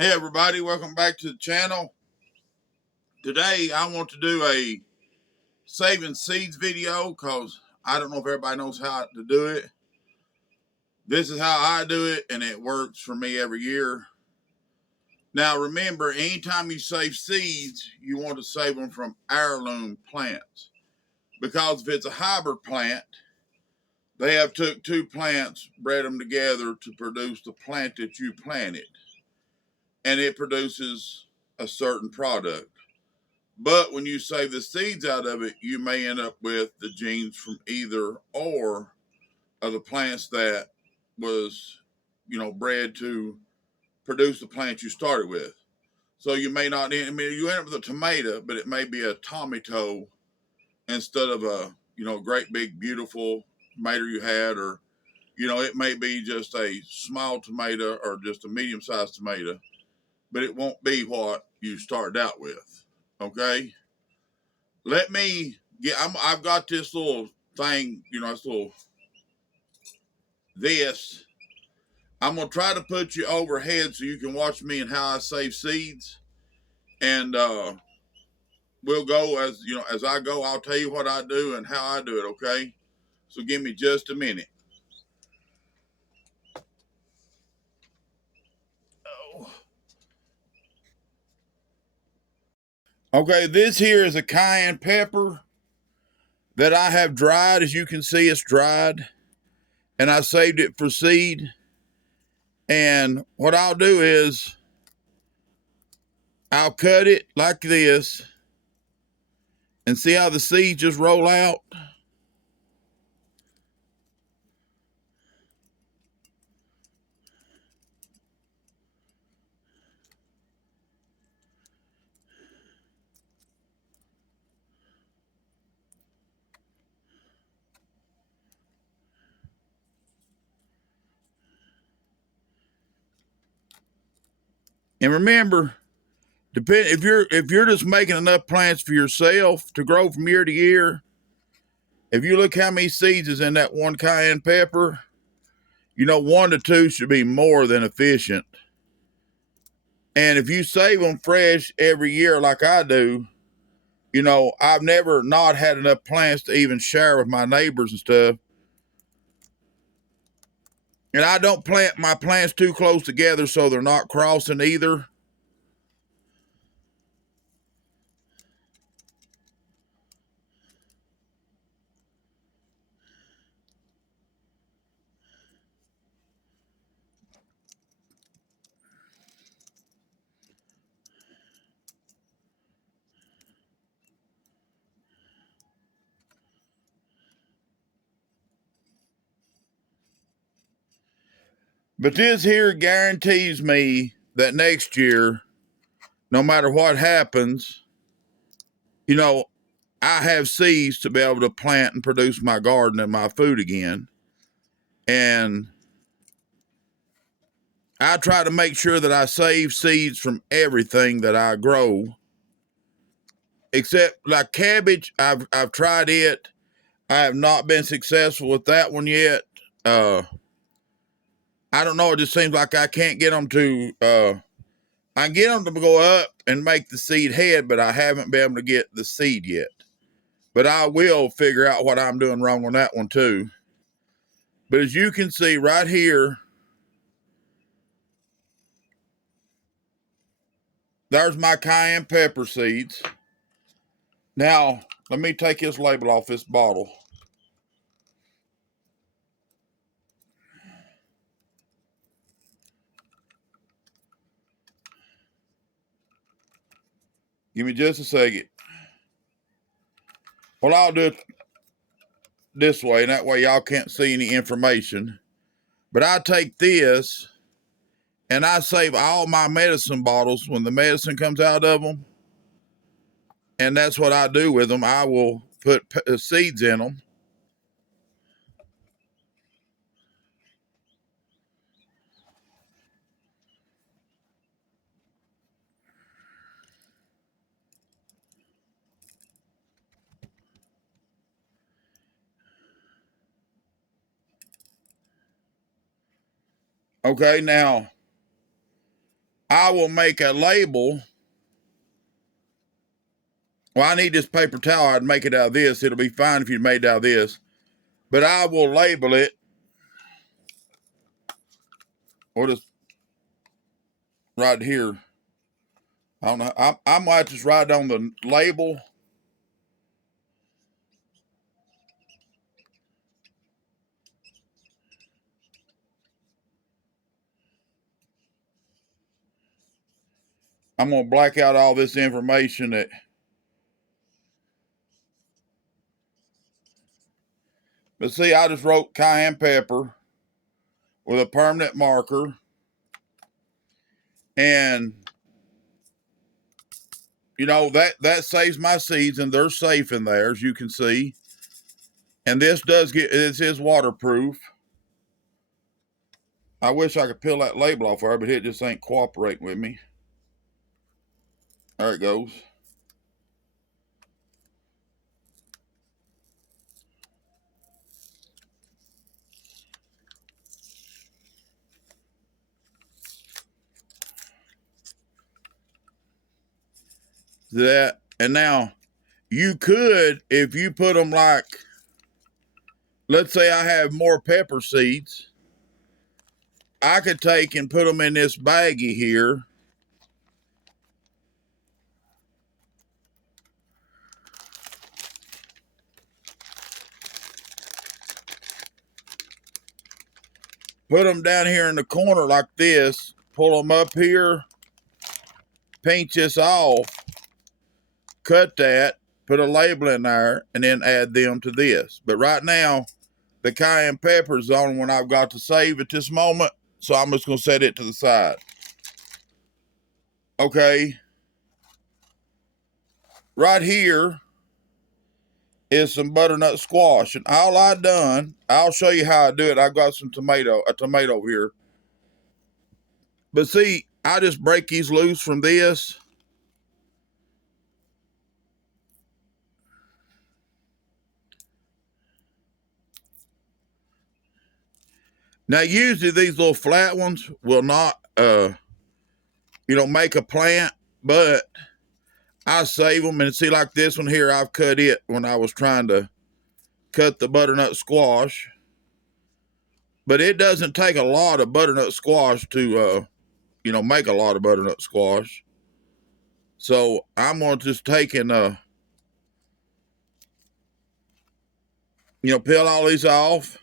Hey everybody, welcome back to the channel. Today I want to do a saving seeds video because I don't know if everybody knows how to do it. This is how I do it and it works for me every year. Now remember, anytime you save seeds, you want to save them from heirloom plants. Because if it's a hybrid plant, they have took two plants, bred them together to produce the plant that you planted. And it produces a certain product. But when you save the seeds out of it, you may end up with the genes from either or of the plants that was, bred to produce the plant you started with. So you may not, you end up with a tomato, but it may be a tomato instead of a, great big beautiful tomato you had, or, it may be just a small tomato or just a medium sized tomato, but it won't be what you started out with. Okay. Let me get. I've got this little thing, this. I'm gonna try to put you overhead so you can watch me and how I save seeds, and we'll go as I go. I'll tell you what I do and how I do it. Okay, so give me just a minute. Oh. Okay, this here is a cayenne pepper that I have dried. As you can see, it's dried, and I saved it for seed. And what I'll do is I'll cut it like this and see how the seeds just roll out. And remember, if you're just making enough plants for yourself to grow from year to year, if you look how many seeds is in that one cayenne pepper, 1 to 2 should be more than efficient. And if you save them fresh every year like I do, I've never not had enough plants to even share with my neighbors and stuff. And I don't plant my plants too close together so they're not crossing either. But this here guarantees me that next year, no matter what happens, I have seeds to be able to plant and produce my garden and my food again. And I try to make sure that I save seeds from everything that I grow. Except like cabbage, I've tried it. I have not been successful with that one yet. I don't know. It just seems like I can't get them to. I can get them to go up and make the seed head, but I haven't been able to get the seed yet. But I will figure out what I'm doing wrong on that one too. But as you can see right here, there's my cayenne pepper seeds. Now, let me take this label off this bottle. Give me just a second. Well, I'll do it this way, and that way y'all can't see any information. But I take this, and I save all my medicine bottles when the medicine comes out of them. And that's what I do with them. I will put seeds in them. Okay, now, I will make a label. Well, I need this paper towel. I'd make it out of this. It'll be fine if you made it out of this. But I will label it. Or just right here. I don't know. I might just write on the label. I'm going to black out all this information that. But see, I just wrote cayenne pepper with a permanent marker. And, you know, that saves my seeds, and they're safe in there, as you can see. And this is waterproof. I wish I could peel that label off there, but it just ain't cooperating with me. There it goes. That, and now you could, if you put them like, let's say I have more pepper seeds, I could take and put them in this baggie here. Put them down here in the corner like this, pull them up here, pinch this off, cut that, put a label in there, and then add them to this. But right now, the cayenne pepper is the only one I've got to save at this moment, so I'm just going to set it to the side. Okay. Right here is some butternut squash, and all I done, I'll show you how I do it. I've got a tomato here. But see, I just break these loose from this. Now, usually these little flat ones will not, make a plant, but I save them. And see, like this one here, I've cut it when I was trying to cut the butternut squash. But it doesn't take a lot of butternut squash to, make a lot of butternut squash. So I'm going to just take and, peel all these off.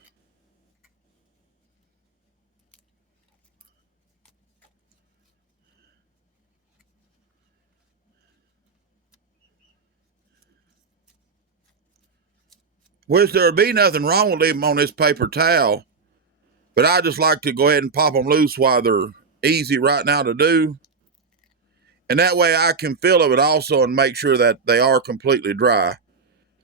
Which there'd be nothing wrong with leaving them on this paper towel, but I just like to go ahead and pop them loose while they're easy right now to do. And that way I can feel of it also and make sure that they are completely dry.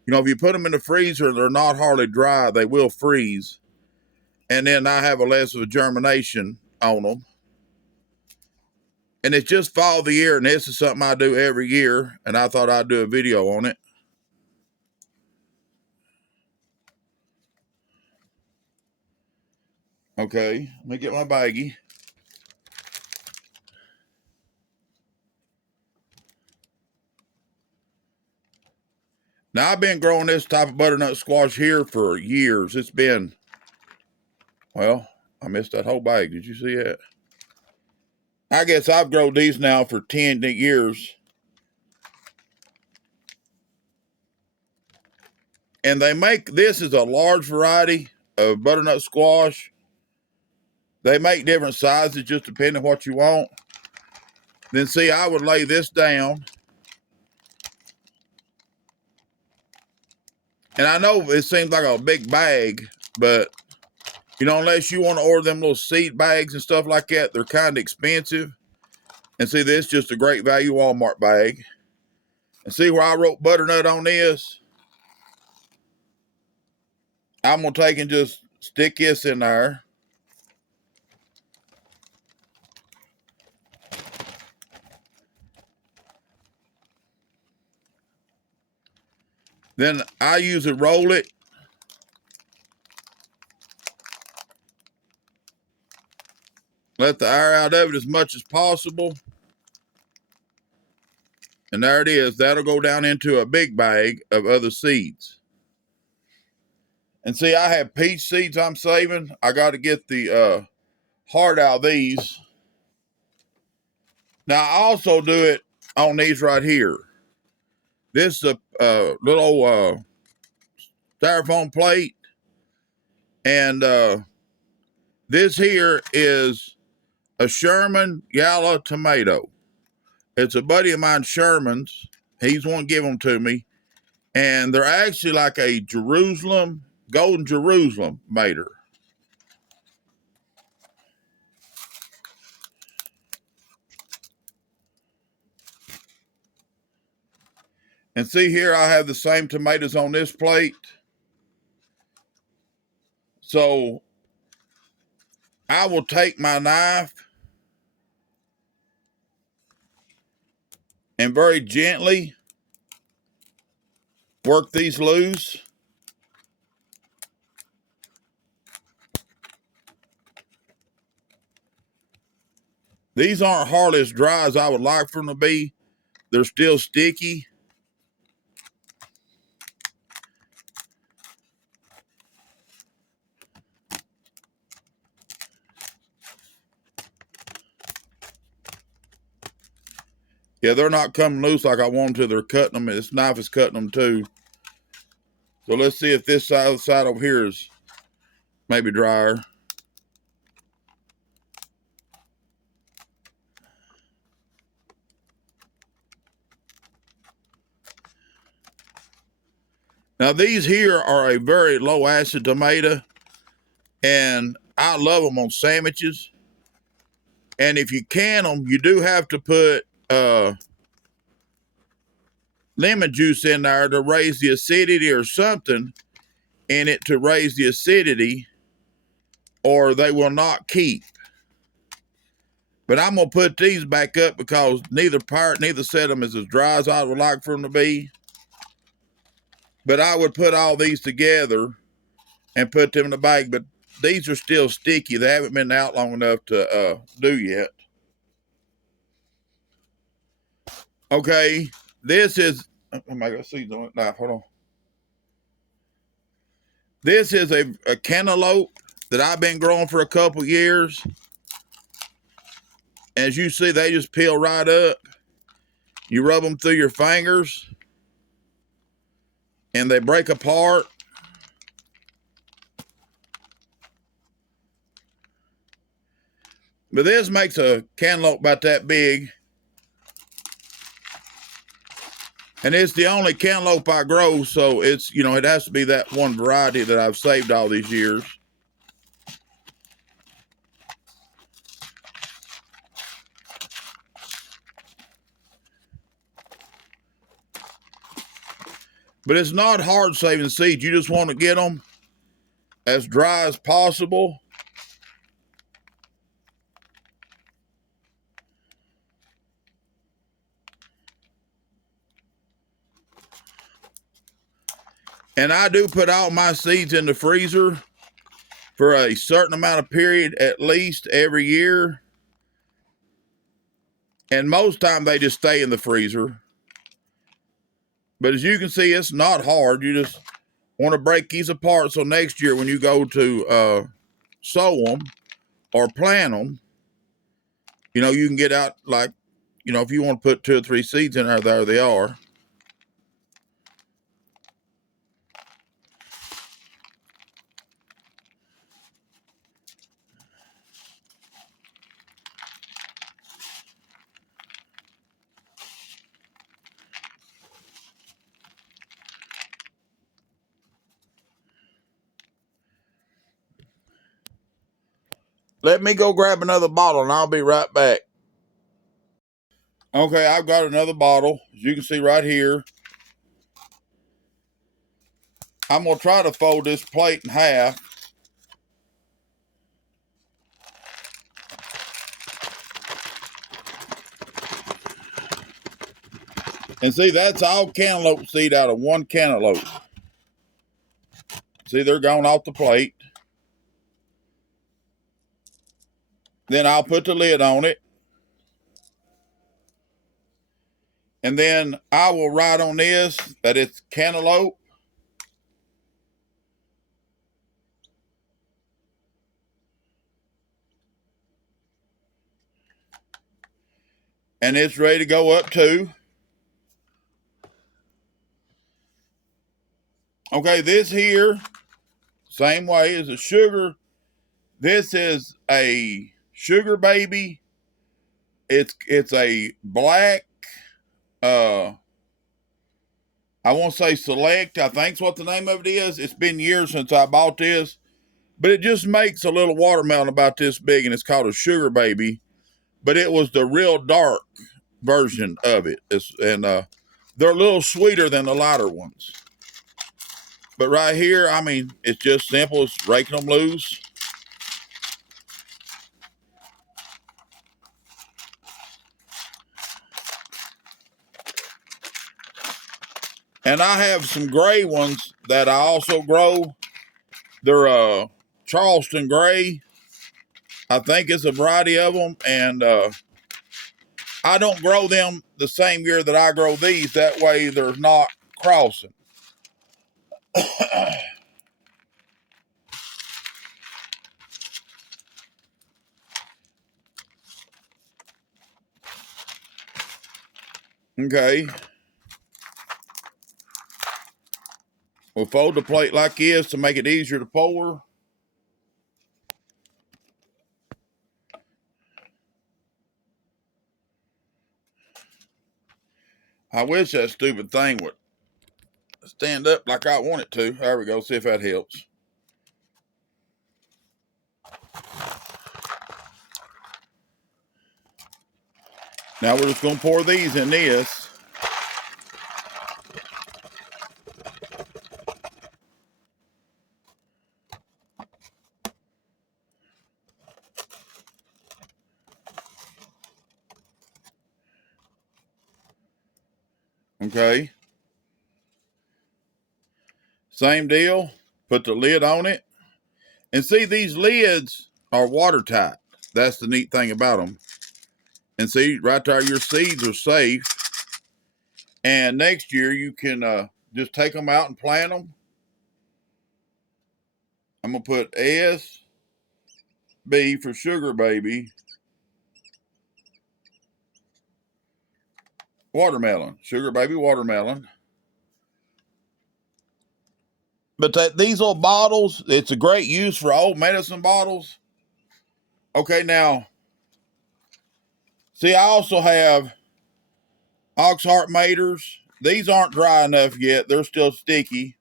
If you put them in the freezer and they're not hardly dry, they will freeze. And then I have a less of a germination on them. And it's just fall of the year, and this is something I do every year, and I thought I'd do a video on it. Okay, let me get my baggie. Now, I've been growing this type of butternut squash here for years. It's been, well, I missed that whole bag. Did you see that? I guess I've grown these now for 10 years. And they make, this is a large variety of butternut squash. They make different sizes just depending on what you want. Then see, I would lay this down. And I know it seems like a big bag, but unless you want to order them little seed bags and stuff like that, they're kind of expensive. And see, this is just a great value Walmart bag. And see where I wrote butternut on this? I'm going to take and just stick this in there. Then I usually roll it. let the air out of it as much as possible. And there it is. That'll go down into a big bag of other seeds. And see, I have peach seeds I'm saving. I got to get the heart out of these. Now, I also do it on these right here. This is a little styrofoam plate. And this here is a Sherman yellow tomato. It's a buddy of mine, Sherman's. He's one give them to me. And they're actually like a golden Jerusalem tomato. And see here, I have the same tomatoes on this plate. So I will take my knife and very gently work these loose. These aren't hardly as dry as I would like for them to be. They're still sticky. Yeah, they're not coming loose like I want them to. They're cutting them. This knife is cutting them too. So let's see if this side over here is maybe drier. Now these here are a very low acid tomato, and I love them on sandwiches. And if you can them, you do have to put lemon juice in there to raise the acidity or something in it to raise the acidity, or they will not keep. But I'm going to put these back up because neither set of them is as dry as I would like for them to be. But I would put all these together and put them in the bag. But these are still sticky. They haven't been out long enough to do yet. Okay, this is, oh my God, seeds on it now, hold on. This is a cantaloupe that I've been growing for a couple years. As you see, they just peel right up. You rub them through your fingers and they break apart. But this makes a cantaloupe about that big. And it's the only cantaloupe I grow, so it's, it has to be that one variety that I've saved all these years. But it's not hard saving seeds. You just want to get them as dry as possible. And I do put all my seeds in the freezer for a certain amount of period, at least every year. And most time they just stay in the freezer. But as you can see, it's not hard. You just want to break these apart so next year when you go to sow them or plant them, you can get out like, if you want to put 2 or 3 seeds in there they are. Let me go grab another bottle and I'll be right back. Okay, I've got another bottle, as you can see right here. I'm going to try to fold this plate in half. And see, that's all cantaloupe seed out of one cantaloupe. See, they're going off the plate. Then I'll put the lid on it. And then I will write on this that it's cantaloupe. And it's ready to go up too. Okay, this here, same way as a sugar. This is a sugar baby. It's a black, I won't say select, I think's what the name of it is. It's been years since I bought this, but it just makes a little watermelon about this big, and it's called a sugar baby. But it was the real dark version of it. And they're a little sweeter than the lighter ones. But right here, I mean, it's just simple as raking them loose. And I have some gray ones that I also grow. They're Charleston Gray. I think it's a variety of them. And I don't grow them the same year that I grow these. That way they're not crossing. Okay. We'll fold the plate like this to make it easier to pour. I wish that stupid thing would stand up like I want it to. There we go. See if that helps. Now we're just going to pour these in this. Okay. Same deal. Put the lid on it. And see, these lids are watertight. That's the neat thing about them. And see, right there, your seeds are safe. And next year, you can just take them out and plant them. I'm going to put SB for Sugar Baby. Watermelon. Sugar Baby watermelon. But these little bottles, it's a great use for old medicine bottles. Okay, now, see, I also have Oxheart Maters. These aren't dry enough yet. They're still sticky.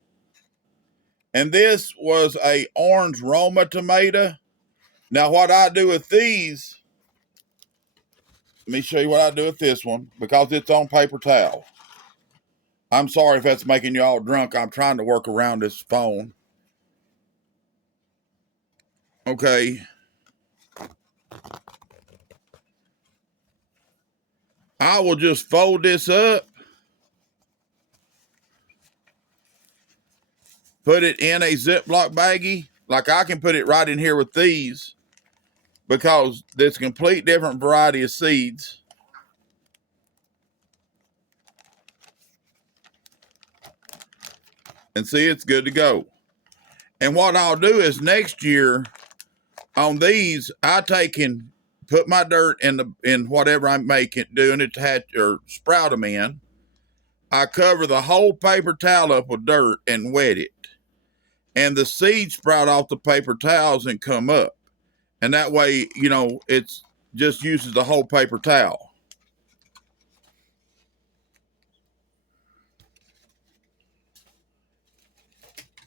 And this was a orange Roma tomato. Now, what I do with these, let me show you what I do with this one, because it's on paper towel. I'm sorry if that's making you all drunk. I'm trying to work around this phone. Okay. I will just fold this up. Put it in a Ziploc baggie. Like I can put it right in here with these, because there's a complete different variety of seeds. And see, it's good to go. And what I'll do is next year on these, I take and put my dirt in whatever I'm doing it to hatch or sprout them in. I cover the whole paper towel up with dirt and wet it. And the seeds sprout off the paper towels and come up. And that way, you know, it's just uses the whole paper towel.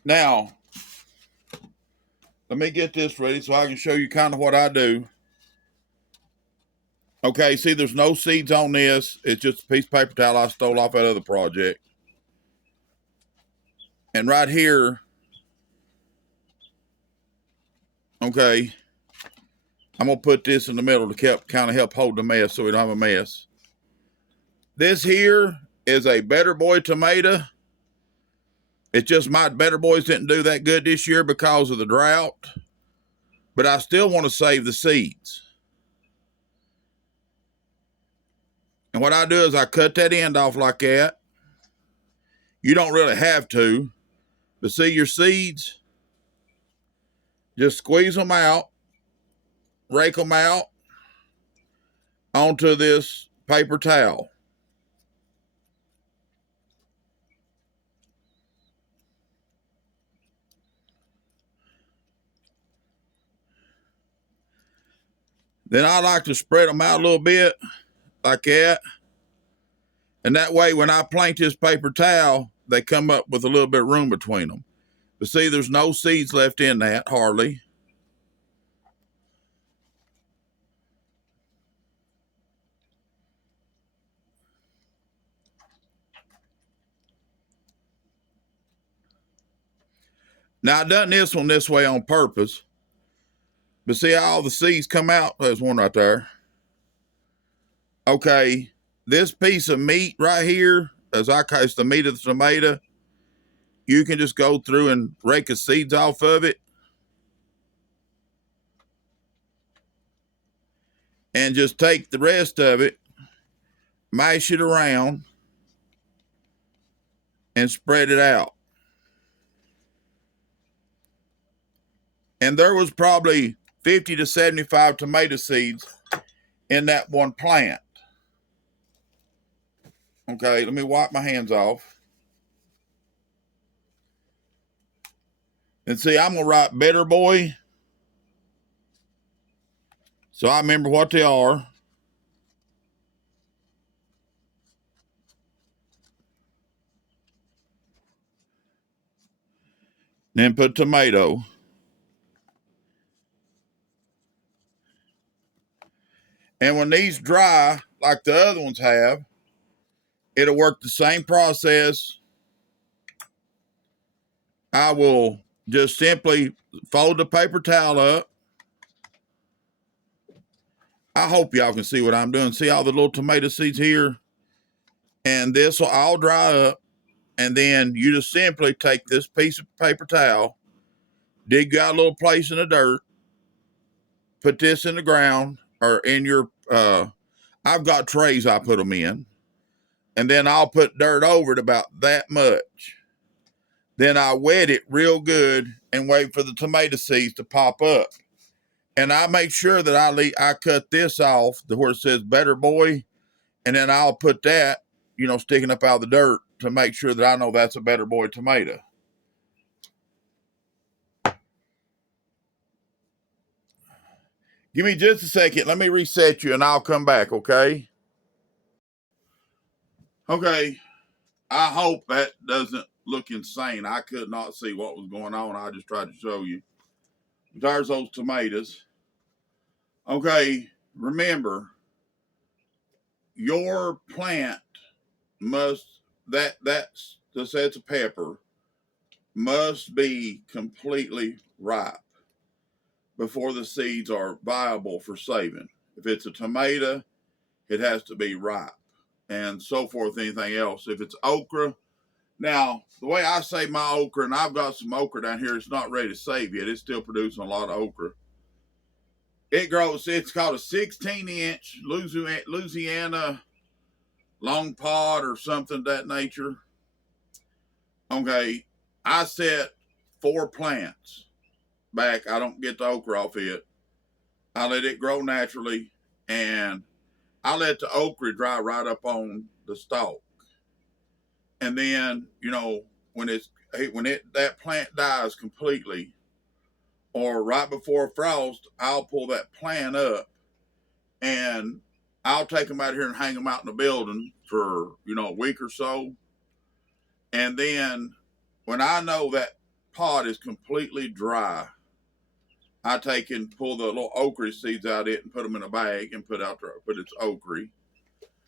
Now, let me get this ready so I can show you kind of what I do. Okay, see, there's no seeds on this. It's just a piece of paper towel I stole off that other project. And right here, okay, I'm going to put this in the middle to kind of help hold the mess so we don't have a mess. This here is a Better Boy tomato. It's just my Better Boys didn't do that good this year because of the drought. But I still want to save the seeds. And what I do is I cut that end off like that. You don't really have to, but see your seeds, just squeeze them out, rake them out onto this paper towel. Then I like to spread them out a little bit like that. And that way, when I plant this paper towel, they come up with a little bit of room between them. But see, there's no seeds left in that, hardly. Now, I done this one this way on purpose. But see how all the seeds come out? There's one right there. Okay, this piece of meat right here, as I call it, the meat of the tomato, you can just go through and rake the seeds off of it. And just take the rest of it, mash it around, and spread it out. And there was probably 50 to 75 tomato seeds in that one plant. Okay, let me wipe my hands off. And see, I'm going to write Better Boy, so I remember what they are. Then put tomato. And when these dry, like the other ones have, it'll work the same process. I will just simply fold the paper towel up. I hope y'all can see what I'm doing. See all the little tomato seeds here? And this will all dry up. And then you just simply take this piece of paper towel, dig out a little place in the dirt, put this in the ground or in your, I've got trays I put them in. And then I'll put dirt over it about that much. Then I wet it real good and wait for the tomato seeds to pop up. And I make sure that I cut this off to where it says Better Boy. And then I'll put that, sticking up out of the dirt to make sure that I know that's a Better Boy tomato. Give me just a second. Let me reset you and I'll come back, okay? Okay. I hope that doesn't look insane. I could not see what was going on. I just tried to show you. There's those tomatoes. Okay, remember, your plant must, that's the sets of pepper must be completely ripe before the seeds are viable for saving. If it's a tomato, it has to be ripe, and so forth, anything else. If it's okra, now, the way I save my okra, and I've got some okra down here, it's not ready to save yet. It's still producing a lot of okra. It grows, it's called a 16-inch Louisiana long pod or something of that nature. Okay, I set 4 plants back. I don't get the okra off it. I let it grow naturally, and I let the okra dry right up on the stalk. And then, when that plant dies completely, or right before frost, I'll pull that plant up and I'll take them out here and hang them out in the building for, a week or so. And then when I know that pod is completely dry, I take and pull the little okra seeds out of it and put them in a bag and put its okra.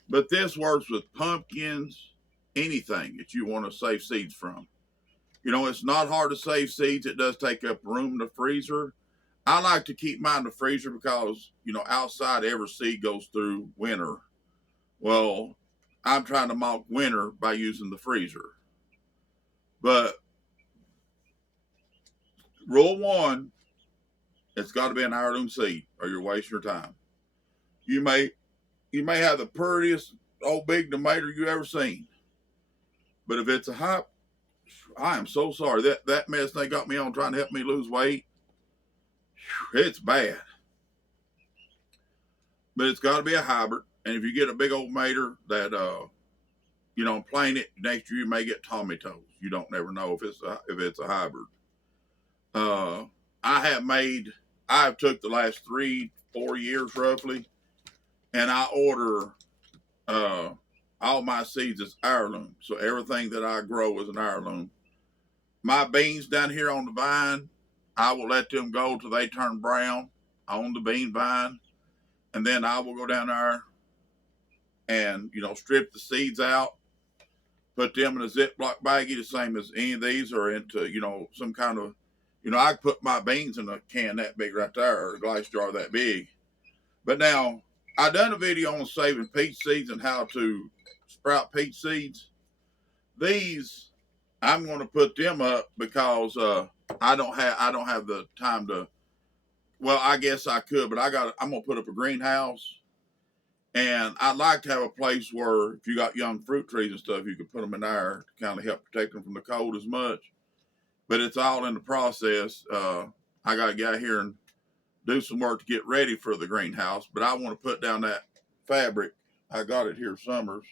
But this works with pumpkins, anything that you want to save seeds from. It's not hard to save seeds. It does take up room in the freezer. I like to keep mine in the freezer because, outside every seed goes through winter. Well, I'm trying to mock winter by using the freezer. But rule 1, it's got to be an heirloom seed or you're wasting your time. You may have the prettiest old big tomato you ever seen. But if it's a high, I am so sorry. That mess they got me on trying to help me lose weight, it's bad. But it's got to be a hybrid. And if you get a big old mater that plain it, next year you may get tomatoes. You don't never know if it's a hybrid. I've took the last 3-4 years roughly, and I order all my seeds as heirloom. So everything that I grow is an heirloom. My beans down here on the vine, I will let them go till they turn brown on the bean vine, and then I will go down there and strip the seeds out, put them in a Ziploc baggie, the same as any of these, or into some kind of I could put my beans in a can that big right there, or a glass jar that big. But now I done a video on saving peach seeds and how to sprout peach seeds. These I'm going to put them up because I don't have the time to. Well, I guess I could, but I'm going to put up a greenhouse, and I'd like to have a place where if you got young fruit trees and stuff, you could put them in there to kind of help protect them from the cold as much. But it's all in the process. I got to get out here and do some work to get ready for the greenhouse, but I want to put down that fabric. I got it here, Summers.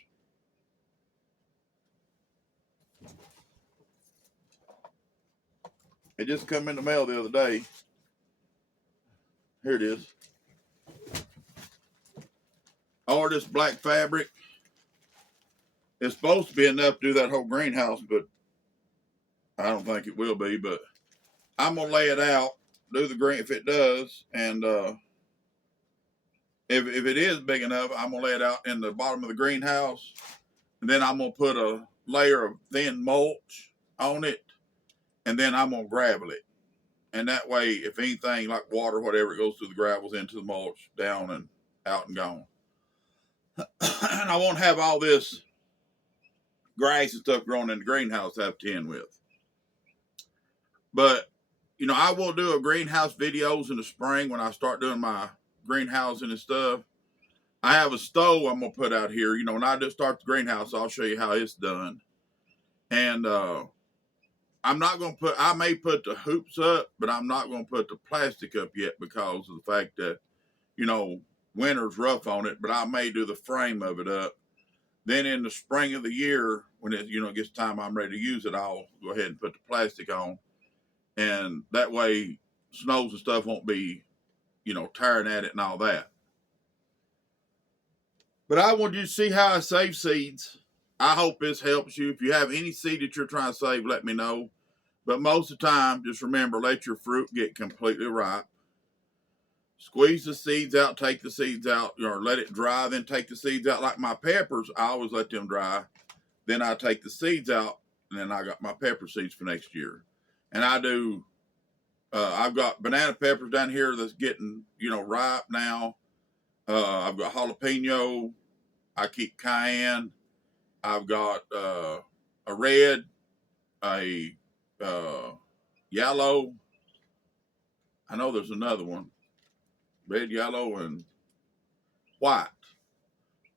It just come in the mail the other day. Here it is. All this black fabric. It's supposed to be enough to do that whole greenhouse, but I don't think it will be. But I'm gonna lay it out, do the green if it does, and if it is big enough, I'm gonna lay it out in the bottom of the greenhouse, and then I'm gonna put a layer of thin mulch on it, and then I'm gonna gravel it. And that way, if anything like water, whatever, it goes through the gravels into the mulch, down and out and gone. And I won't have all this grass and stuff growing in the greenhouse to have to tend with. But, I will do a greenhouse videos in the spring when I start doing my greenhousing and stuff. I have a stove I'm going to put out here. When I just start the greenhouse, I'll show you how it's done. And I'm not going to I may put the hoops up, but I'm not going to put the plastic up yet because of the fact that, winter's rough on it, but I may do the frame of it up. Then in the spring of the year, when it gets time I'm ready to use it, I'll go ahead and put the plastic on. And that way snows and stuff won't be, tearing at it and all that. But I want you to see how I save seeds. I hope this helps you. If you have any seed that you're trying to save, let me know. But most of the time, just remember, let your fruit get completely ripe. Squeeze the seeds out, take the seeds out, or let it dry, then take the seeds out. Like my peppers, I always let them dry. Then I take the seeds out, and then I got my pepper seeds for next year. And I do, I've got banana peppers down here that's getting, ripe now. I've got jalapeno. I keep cayenne. I've got a red, a yellow. I know there's another one. Red, yellow, and white.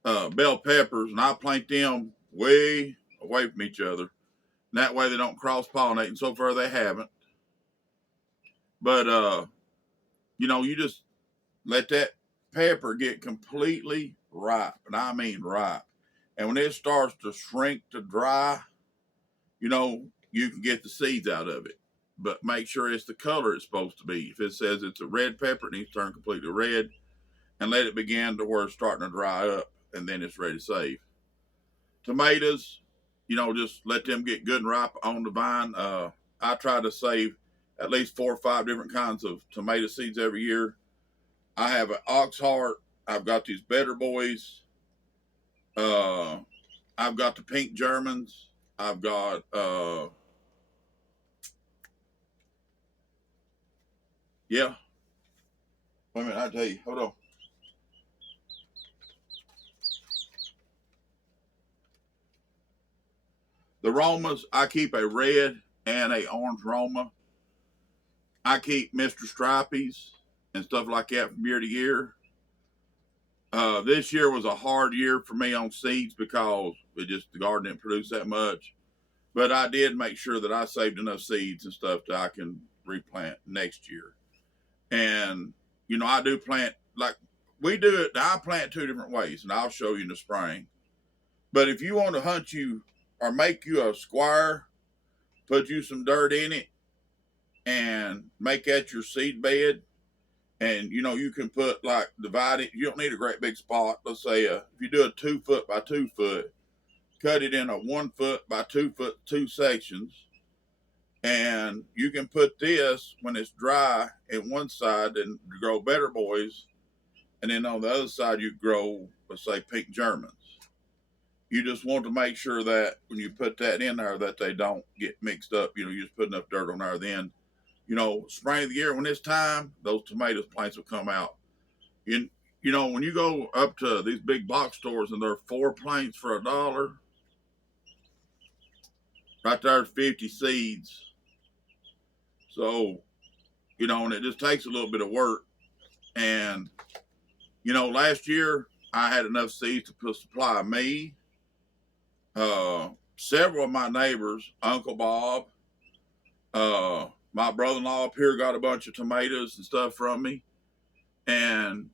Bell peppers, and I plant them way away from each other. And that way they don't cross-pollinate, and so far they haven't. But, you just let that pepper get completely ripe, and I mean ripe. And when it starts to shrink to dry, you can get the seeds out of it. But make sure it's the color it's supposed to be. If it says it's a red pepper, it needs to turn completely red, and let it begin to where it's starting to dry up, and then it's ready to save. Tomatoes, just let them get good and ripe on the vine. I try to save at least 4 or 5 different kinds of tomato seeds every year. I have an Oxheart. I've got these Better Boys. I've got the Pink Germans. I've got yeah. Wait a minute, I'll tell you. Hold on. The Romas, I keep a red and a orange Roma. I keep Mr. Stripeys and stuff like that from year to year. This year was a hard year for me on seeds because the garden didn't produce that much. But I did make sure that I saved enough seeds and stuff that I can replant next year. And, I do plant, like we do it. I plant two different ways, and I'll show you in the spring. But if you want to hunt you or make you a square, put you some dirt in it and make that your seed bed. And, you can put divide it. You don't need a great big spot. Let's say if you do a 2 foot by 2 foot, cut it in a 1 foot by 2 foot, 2 sections. And you can put this when it's dry in one side and grow better boys. And then on the other side, you grow, let's say, pink Germans. You just want to make sure that when you put that in there that they don't get mixed up. You just put enough dirt on there. Then, spring of the year when it's time, those tomato plants will come out. When you go up to these big box stores and there are 4 plants for $1, right there's 50 seeds. So, and it just takes a little bit of work. And, last year I had enough seeds to supply me, several of my neighbors, Uncle Bob, my brother-in-law up here got a bunch of tomatoes and stuff from me. And,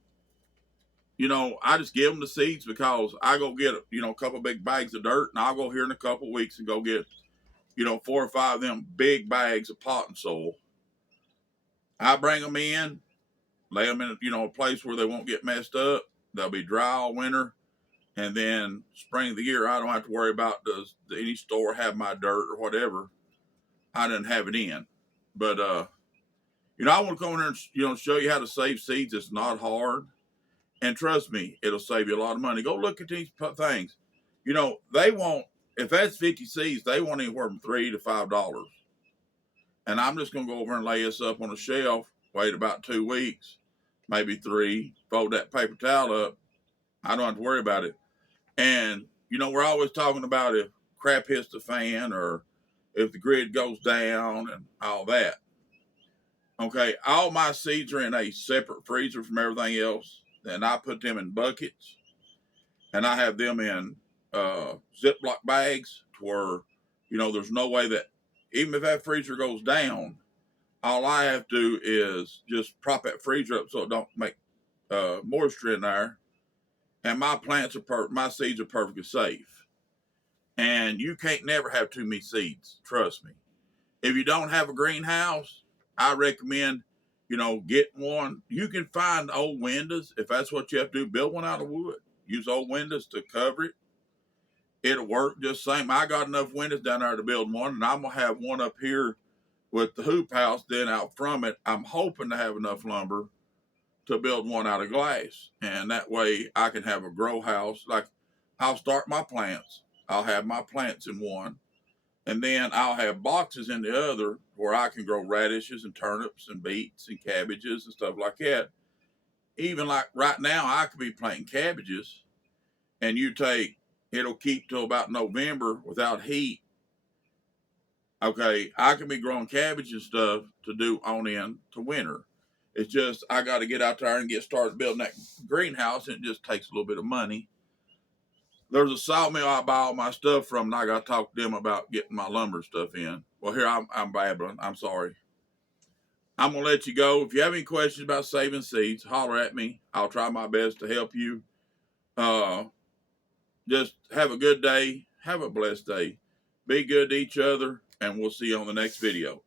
I just give them the seeds because I go get, a couple big bags of dirt, and I'll go here in a couple weeks and go get, 4 or 5 of them big bags of potting soil. I bring them in, lay them in, a place where they won't get messed up. They'll be dry all winter. And then spring of the year, I don't have to worry about does any store have my dirt or whatever. I didn't have it in. But, I want to come in here and, show you how to save seeds. It's not hard. And trust me, it'll save you a lot of money. Go look at these things. They want, if that's 50 seeds, they want anywhere from $3 to $5. And I'm just going to go over and lay this up on a shelf, wait about 2 weeks, maybe 3, fold that paper towel up. I don't have to worry about it. And, we're always talking about if crap hits the fan or if the grid goes down and all that. Okay, all my seeds are in a separate freezer from everything else. And I put them in buckets. And I have them in Ziploc bags to where, there's no way that, even if that freezer goes down, all I have to do is just prop that freezer up so it don't make moisture in there. And my my seeds are perfectly safe. And you can't never have too many seeds, trust me. If you don't have a greenhouse, I recommend, getting one. You can find old windows. If that's what you have to do, build one out of wood. Use old windows to cover it. It'll work just the same. I got enough windows down there to build one, and I'm going to have one up here with the hoop house. Then out from it, I'm hoping to have enough lumber to build one out of glass. And that way I can have a grow house. Like, I'll start my plants. I'll have my plants in one. And then I'll have boxes in the other where I can grow radishes and turnips and beets and cabbages and stuff like that. Even like right now, I could be planting cabbages, and it'll keep till about November without heat. Okay, I can be growing cabbage and stuff to do on in to winter. It's just I got to get out there and get started building that greenhouse, and it just takes a little bit of money. There's a sawmill I buy all my stuff from, and I got to talk to them about getting my lumber stuff in. Well, here I'm babbling. I'm sorry. I'm going to let you go. If you have any questions about saving seeds, holler at me. I'll try my best to help you. Just have a good day. Have a blessed day. Be good to each other, and we'll see you on the next video.